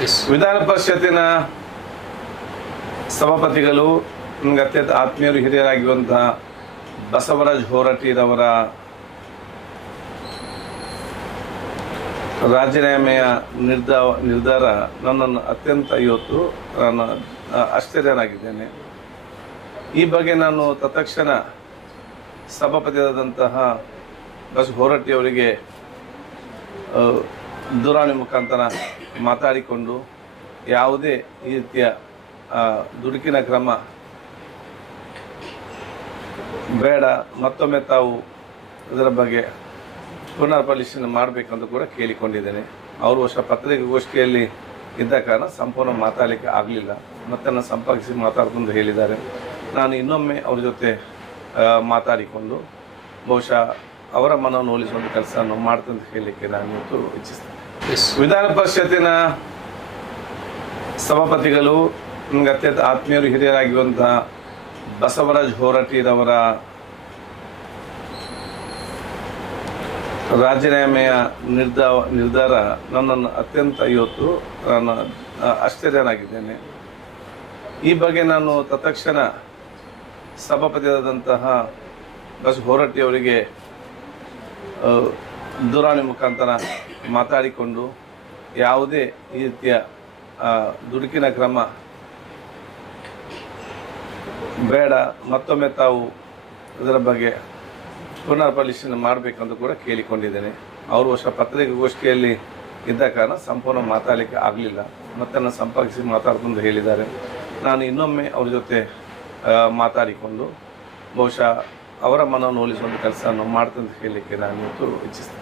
ವಿಧಾನ ಪರಿಷತ್ತಿನ ಸಭಾಪತಿಗಳು ನನಗೆ ಅತ್ಯಂತ ಆತ್ಮೀಯರು ಹಿರಿಯರಾಗಿರುವಂತಹ ಬಸವರಾಜ್ ಹೋರಾಟಿರವರ ರಾಜೀನಾಮೆಯ ನಿರ್ಧಾರ ನನ್ನನ್ನು ಅತ್ಯಂತ ಇವತ್ತು ನಾನು ಆಶ್ಚರ್ಯನಾಗಿದ್ದೇನೆ. ಈ ಬಗ್ಗೆ ನಾನು ತತ್ಕ್ಷಣ ಸಭಾಪತಿಯಾದಂತಹ ಬಸ್ ಹೋರಾಟಿಯವರಿಗೆ ದೂರವಾಣಿ ಮುಖಾಂತರ ಮಾತಾಡಿಕೊಂಡು ಯಾವುದೇ ಈ ರೀತಿಯ ದುಡುಕಿನ ಕ್ರಮ ಬೇಡ, ಮತ್ತೊಮ್ಮೆ ತಾವು ಇದರ ಬಗ್ಗೆ ಪುನರ್ ಪರಿಶೀಲನೆ ಮಾಡಬೇಕಂತ ಕೂಡ ಕೇಳಿಕೊಂಡಿದ್ದೇನೆ. ಅವರು ಪತ್ರಿಕಾಗೋಷ್ಠಿಯಲ್ಲಿ ಇದ್ದ ಕಾರಣ ಸಂಪೂರ್ಣ ಮಾತಾಡಲಿಕ್ಕೆ ಆಗಲಿಲ್ಲ. ಮತ್ತೆ ನನ್ನ ಸಂಪರ್ಕಿಸಿ ಮಾತಾಡ್ಕೊಂಡು ಹೇಳಿದ್ದಾರೆ. ನಾನು ಇನ್ನೊಮ್ಮೆ ಅವ್ರ ಜೊತೆ ಮಾತಾಡಿಕೊಂಡು ಬಹುಶಃ ಅವರ ಮನವನ್ನು ಒಲಿಸುವಂಥ ಕೆಲಸವನ್ನು ಮಾಡ್ತಂತ ಹೇಳಲಿಕ್ಕೆ ನಾನು ಇವತ್ತು ಇಚ್ಛಿಸ್ತೇನೆ. ವಿಧಾನ ಪರಿಷತ್ತಿನ ಸಭಾಪತಿಗಳು ನನಗೆ ಅತ್ಯಂತ ಆತ್ಮೀಯರು ಹಿರಿಯರಾಗಿರುವಂತಹ ಬಸವರಾಜ್ ಹೋರಾಟಿರವರ ರಾಜೀನಾಮೆಯ ನಿರ್ಧಾರ ನನ್ನನ್ನು ಅತ್ಯಂತ ಇವತ್ತು ನಾನು ಆಶ್ಚರ್ಯನಾಗಿದ್ದೇನೆ. ಈ ಬಗ್ಗೆ ನಾನು ತತ್ಕ್ಷಣ ಸಭಾಪತಿಯಾದಂತಹ ಬಸ್ ಹೋರಾಟಿಯವರಿಗೆ ದೂರವಾಣಿ ಮುಖಾಂತರ ಮಾತಾಡಿಕೊಂಡು ಯಾವುದೇ ಈ ರೀತಿಯ ದುಡುಕಿನ ಕ್ರಮ ಬೇಡ, ಮತ್ತೊಮ್ಮೆ ತಾವು ಇದರ ಬಗ್ಗೆ ಪುನರ್ ಪರಿಶೀಲನೆ ಮಾಡಬೇಕಂತ ಕೂಡ ಕೇಳಿಕೊಂಡಿದ್ದೇನೆ. ಅವರು ಪತ್ರಿಕಾಗೋಷ್ಠಿಯಲ್ಲಿ ಇದ್ದ ಕಾರಣ ಸಂಪೂರ್ಣ ಮಾತಾಡಲಿಕ್ಕೆ ಆಗಲಿಲ್ಲ. ಮತ್ತೆ ನನ್ನ ಸಂಪರ್ಕಿಸಿ ಮಾತಾಡ್ಕೊಂಡು ಹೇಳಿದ್ದಾರೆ. ನಾನು ಇನ್ನೊಮ್ಮೆ ಅವ್ರ ಜೊತೆ ಮಾತಾಡಿಕೊಂಡು ಬಹುಶಃ ಅವರ ಮನವನ್ನು ಒಲಿಸುವಂಥ ಕೆಲಸವನ್ನು ಮಾಡ್ತಂತ ಹೇಳಲಿಕ್ಕೆ ನಾನು ಇವತ್ತು ಇಚ್ಛಿಸ್ತೇನೆ.